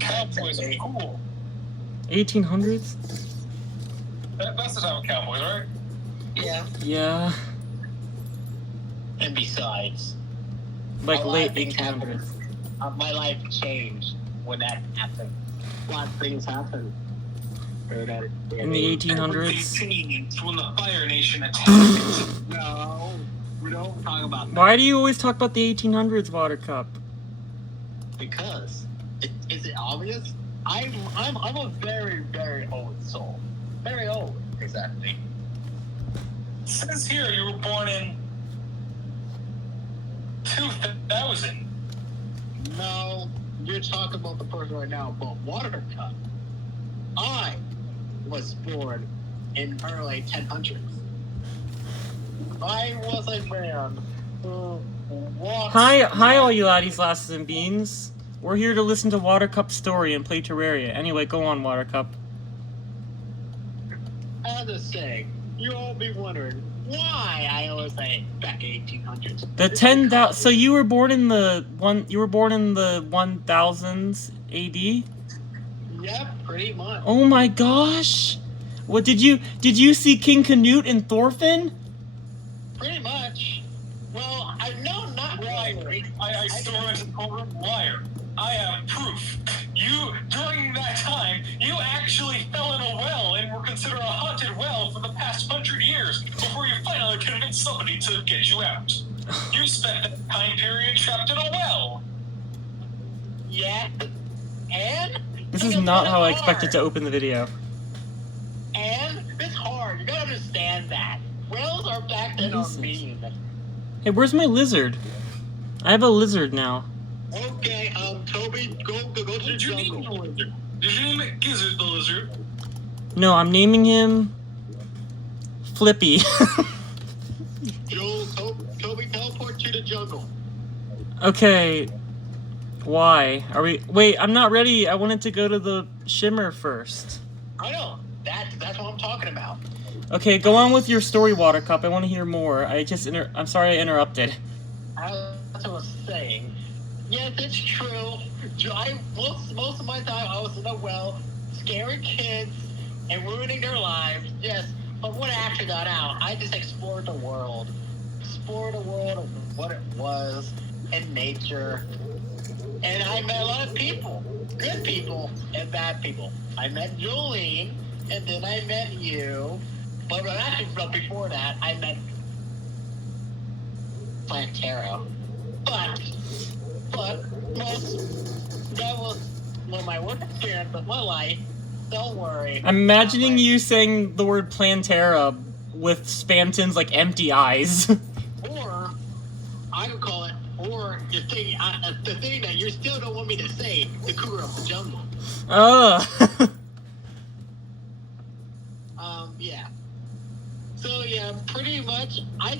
Cowboys are cool. 1800s? That's the time of cowboys, right? Yeah. Yeah. And besides, Like a lot late of things 1800s. my life changed when that happened. A lot of things happened. In the 1800s? When the Fire Nation attacked. No, we don't talk about that. Why do you always talk about the 1800s, Watercup? Because is it obvious? I'm a very, very old soul. Very old, exactly. It says here you were born in 2000. No, you're talking about the person right now, but Watercup. I was born in early 1000s. I was a man who walked... Hi all you laddies, lasses, and beans. We're here to listen to Watercup's story and play Terraria. Anyway, go on, Watercup. As I was saying, you all be wondering why I always say back 1800s. The 10,000. So you were born in the 1000s AD? Yep, pretty much. Oh my gosh! What did you see King Canute in Thorfinn? Pretty much. Well, I know not Liar. I swear to the liar. I have proof. You, during that time, you actually fell in a well and were considered a haunted well for the past 100 years before you finally convinced somebody to get you out. You spent that time period trapped in a well. Yeah. And? This is not how I expected to open the video. And? It's hard. You gotta understand that. Wells are back then are mean. Hey, where's my lizard? I have a lizard now. Okay, Toby, go to the jungle. Did you name it Gizzard the Lizard? No, I'm naming him Flippy. Joel, Toby, teleport to the jungle. Okay. Why? Are we... Wait, I'm not ready. I wanted to go to the shimmer first. I know. That's what I'm talking about. Okay, go on with your story, Watercup. I want to hear more. I'm sorry I interrupted. As I was saying, yes, it's true. Most of my time I was in a well, scaring kids and ruining their lives. Yes, but when I actually got out, I just explored the world. Explored the world of what it was and nature. And I met a lot of people. Good people and bad people. I met Jolene, and then I met you. But actually, before that, I met Terraria. But that was one of my worst experience of my life. Don't worry. I'm imagining you saying the word Plantera with Spamton's like empty eyes. Or I could call it, or the thing that you still don't want me to say, the cougar of the jungle. Yeah. So yeah, pretty much. My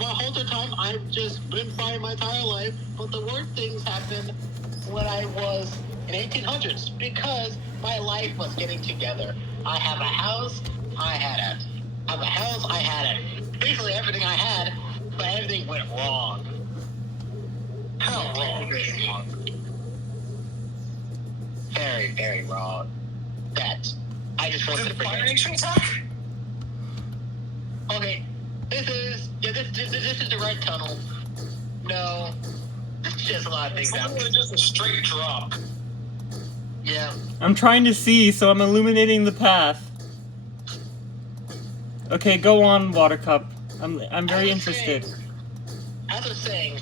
whole time I've just been fine my entire life. But the worst things happened when I was in 1800s because my life was getting together. I have a house. I had basically everything I had, but everything went wrong. How wrong? Very, very wrong. That I just wanted to Fire forget. Nation attack? Okay, this is the right tunnel. No, it's just a lot of things It's happening. just a straight drop. Yeah. I'm trying to see, so I'm illuminating the path. Okay, go on, Watercup. I'm very interested. As I was saying,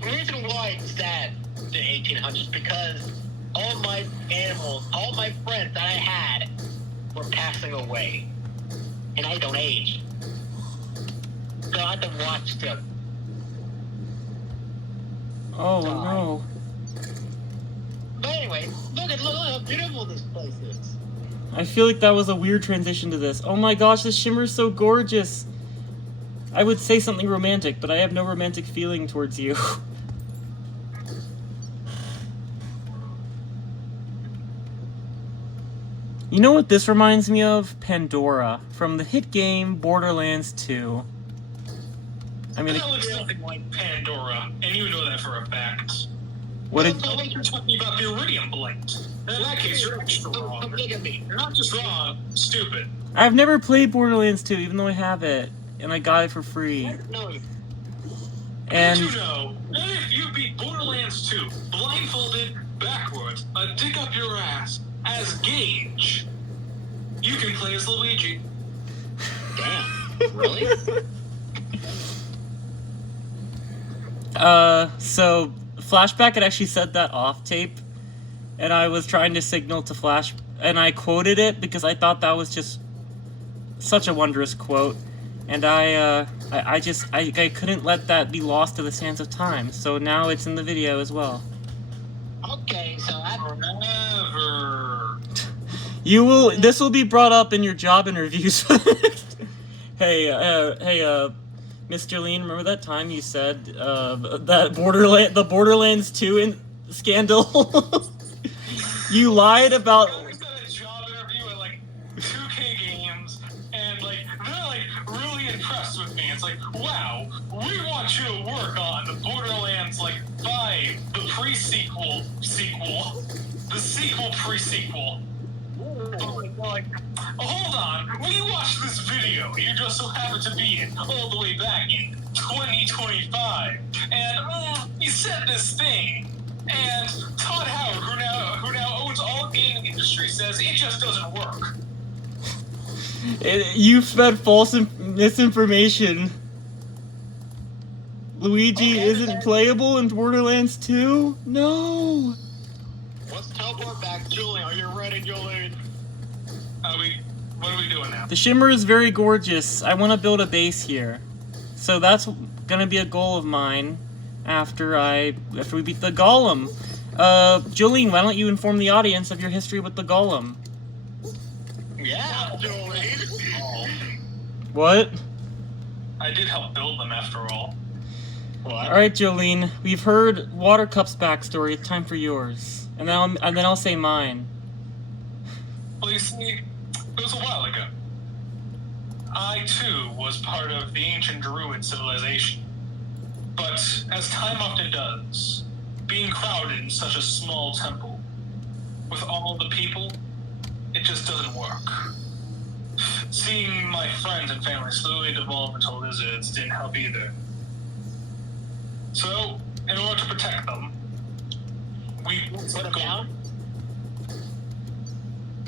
the reason why it's sad, the 1800s, because all my animals, all my friends that I had were passing away. And I don't age. So I had to watch them. Oh no. But anyway, look how beautiful this place is. I feel like that was a weird transition to this. Oh my gosh, this shimmer's so gorgeous. I would say something romantic, but I have no romantic feeling towards you. You know what this reminds me of? Pandora, from the hit game Borderlands 2. I mean, That looks nothing like Pandora, and you know that for a fact. What did? I think you're talking about the iridium blight. In that case, you're extra wrong. You're not just wrong, stupid. I've never played Borderlands 2, even though I have it, and I got it for free. No, And Did you know that if you beat Borderlands 2 blindfolded backwards, a dick up your ass as Gage, you can play as Luigi. damn. Really? So Flashback had actually said that off tape, and I was trying to signal to Flash, and I quoted it because I thought that was just such a wondrous quote, and I couldn't let that be lost to the sands of time. So now it's in the video as well. Okay, so Never. You will. This will be brought up in your job interviews. Hey, Miss Jolene, remember that time you said the Borderlands 2 scandal? You lied about. I always got a job interview at like 2K Games, and like they're like really impressed with me. It's like, wow, we want you to work on the Borderlands like 5, the pre-sequel, the sequel pre-sequel. Like, hold on, when you watch this video, you just so happen to be in all the way back in 2025, and you said this thing, and Todd Howard, who now owns all gaming industry, says it just doesn't work. You fed false misinformation. Luigi isn't playable in Borderlands 2? No! let's teleport back. Julian, are you ready, Julian? What are we doing now? The Shimmer is very gorgeous. I want to build a base here. So that's gonna be a goal of mine after we beat the Golem. Jolene, why don't you inform the audience of your history with the Golem? Yeah, Julian. What? I did help build them after all. What? Alright, Jolene, we've heard Watercup's backstory. It's time for yours. And then I'll say mine. Well, you see, it was a while ago. I, too, was part of the ancient Druid civilization. But, as time often does, being crowded in such a small temple, with all the people, it just doesn't work. Seeing my friends and family slowly devolve into lizards didn't help either. So, in order to protect them, we built a golem.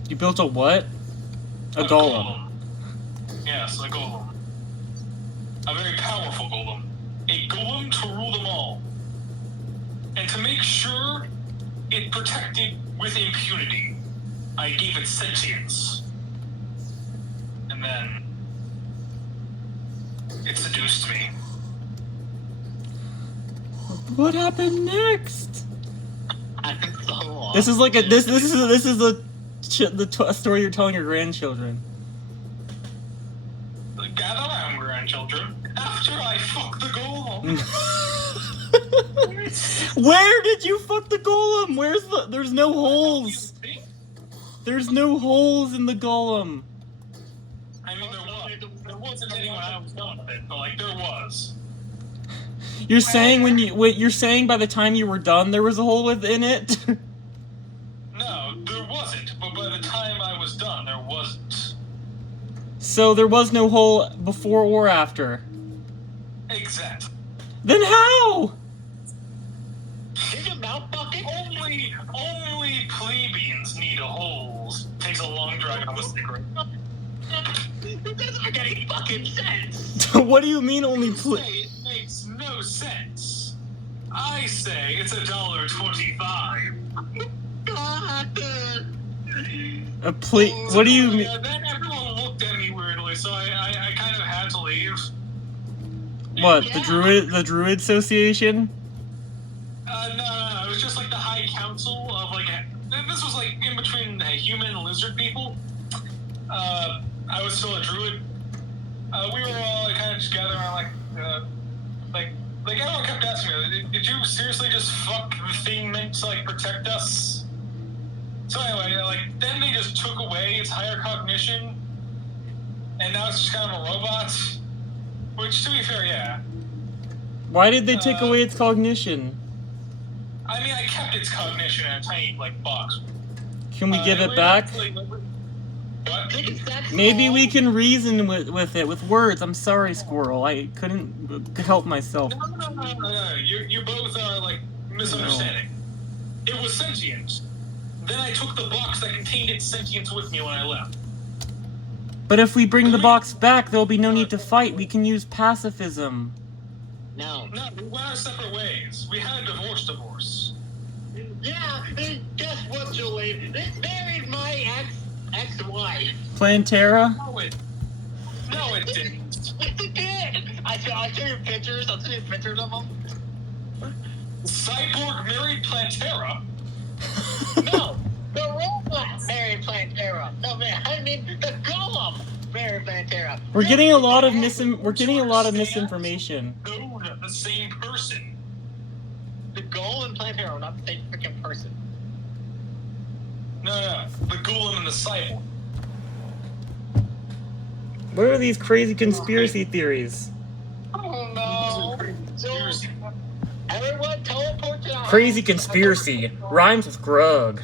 You built a what? A golem. Yes, a golem. A very powerful golem. A golem to rule them all. And to make sure it protected with impunity, I gave it sentience. And then it seduced me. What happened next? I'm so lost. This is like this is a story you're telling your grandchildren. Gather around, grandchildren. After I fuck the golem. Where did you fuck the golem? There's no holes. There's no holes in the golem. I mean, there wasn't anyone I was done with it, but like there was. You're saying you're saying by the time you were done there was a hole within it? No, there wasn't. But by the time I was done, there wasn't. So there was no hole before or after. Exactly. Then how? Did your mouth bucket? Only plebeians need holes. Takes a long drag on the cigarette. It doesn't make any fucking sense. What do you mean only Say it makes no sense. I say it's $1.25. What do you mean? Yeah, then everyone looked at me weirdly, so I kind of had to leave. What, Yeah. the Druid Association? No. It was just like the High Council of like. This was like in between human and lizard people. I was still a druid. We were all kind of just gathering around, like everyone kept asking me, did you seriously just fuck the thing meant to like protect us? So anyway, then they just took away its higher cognition, and now it's just kind of a robot. Which, to be fair, yeah. Why did they take away its cognition? I mean, I kept its cognition in a tiny, like, box. Can we give it back? What? Maybe we can reason with it with words. I'm sorry, Squirrel. I couldn't help myself. No. You both are, like, misunderstanding. No. It was sentient. Then I took the box that contained its sentience with me when I left. But if we bring the box back, there'll be no need to fight. We can use pacifism. No, we went our separate ways. We had a divorce. Yeah, and guess what, Julie? It married my ex-wife. Plantera? No, it didn't. It did. I'll show you pictures. I'll show you pictures of them. Cyborg married Plantera? No, the robot married Plantera. No, man, I mean the golem married Plantera. We're getting a lot of misinformation. No, the same person. The golem and Plantera are not the same freaking person. No, the golem and the cyborg. What are these crazy conspiracy theories? Oh no! So, everyone teleport to the house. Crazy conspiracy rhymes with grug.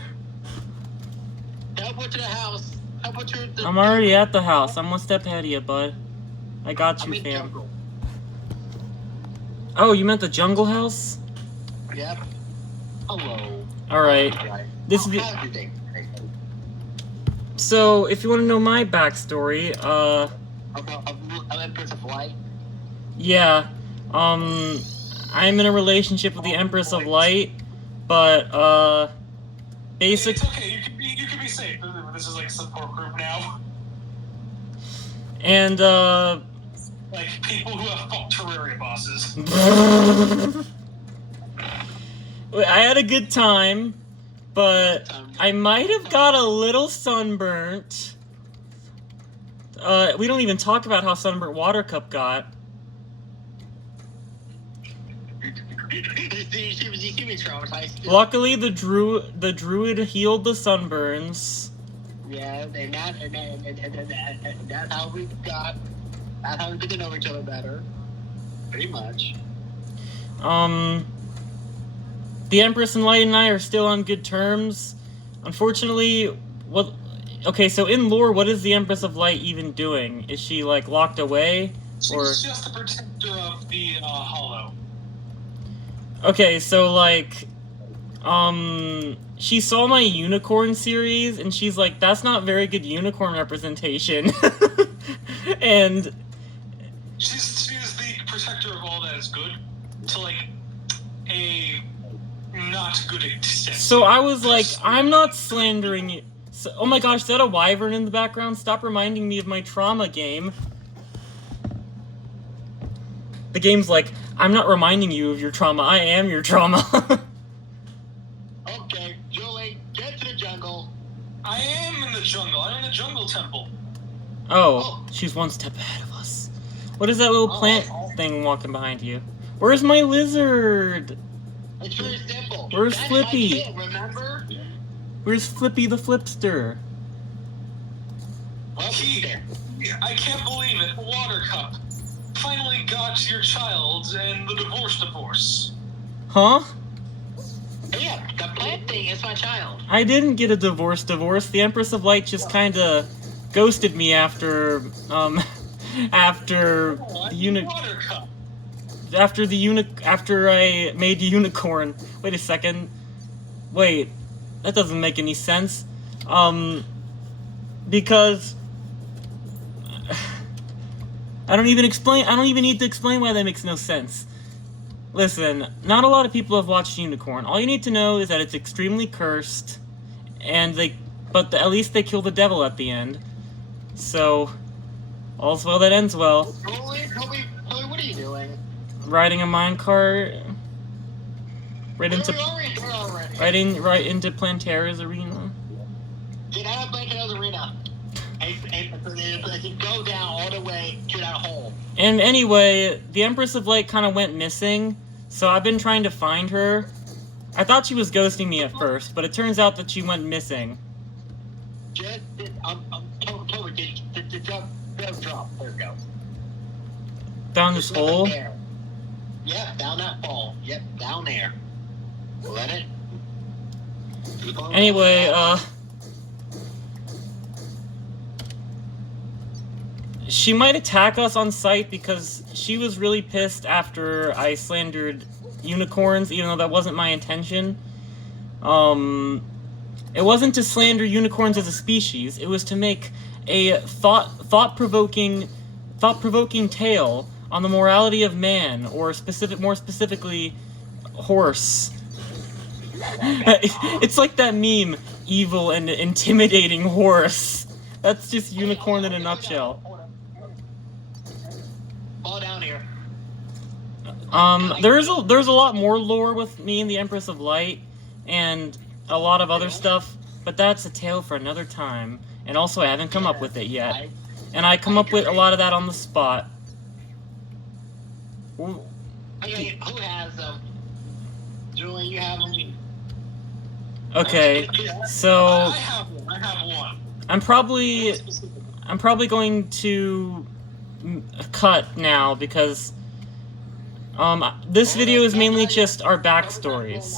Teleport to the house. Teleport to the. I'm already at the house. I'm one step ahead of you, bud. I got you, fam. Jungle. Oh, you meant the jungle house? Yep. Hello. Alright. This is the... How's your day? So, if you want to know my backstory, Of Empress of Light? yeah, I'm in a relationship with the Empress of Light, but, basic... It's okay, you can be safe. This is like a support group now. And, Like, people who have fucked Terraria bosses. I had a good time, but I might have got a little sunburnt. We don't even talk about how sunburnt Watercup got. She was traumatized. Luckily, the druid healed the sunburns. Yeah, and that's how we got. That's how we get to know each other better. Pretty much. The Empress and Light and I are still on good terms. Unfortunately, okay, so in lore, what is the Empress of Light even doing? Is she, like, locked away? She's just the protector of the Hollow. Okay, so, like, she saw my unicorn series, and she's like, that's not very good unicorn representation. And... She's the protector of all that is good, to, like, a not good extent. So I was like, I'm not slandering you. So, oh my gosh, is that a wyvern in the background? Stop reminding me of my trauma game. The game's like, I'm not reminding you of your trauma, I am your trauma. Okay, Julie, get to the jungle. I am in the jungle. I'm in the jungle temple. Oh, she's one step ahead of us. What is that little plant thing walking behind you? Where's my lizard? It's very simple. Where's That's Flippy? my kid, remember? Where's Flippy the Flipster? Oh, he's there. I can't believe it. Watercup finally got your child and the divorce. Huh? Yeah, the plant thing is my child. I didn't get a divorce. The Empress of Light just kinda ghosted me after, after Watercup. After I made unicorn. Wait a second. Wait, that doesn't make any sense. Because I don't even need to explain why that makes no sense. Listen, not a lot of people have watched Unicorn. All you need to know is that it's extremely cursed, and but at least they kill the devil at the end. So, all's well that ends well. Chloe, what are you doing? Riding a minecart right into right into Plantera's arena. Get out of Plantera's arena. And go down all the way to that hole. And anyway, the Empress of Light kind of went missing, so I've been trying to find her. I thought she was ghosting me at first, but it turns out that she went missing. Just, drop. There we go. Down this hole? Yep, down that hole. Yep, down there. Let it. Anyway, she might attack us on sight because she was really pissed after I slandered unicorns, even though that wasn't my intention. It wasn't to slander unicorns as a species. It was to make a thought-provoking tale on the morality of man, or more specifically, horse. It's like that meme, evil and intimidating horse. That's just unicorn in a nutshell. Fall down here. There's a lot more lore with me and the Empress of Light, and a lot of other stuff, but that's a tale for another time. And also, I haven't come up with it yet. And I come up with a lot of that on the spot. Okay, who has them? Julie, you have them. Okay, so I have one. I'm probably going to cut now because this video is mainly just our backstories.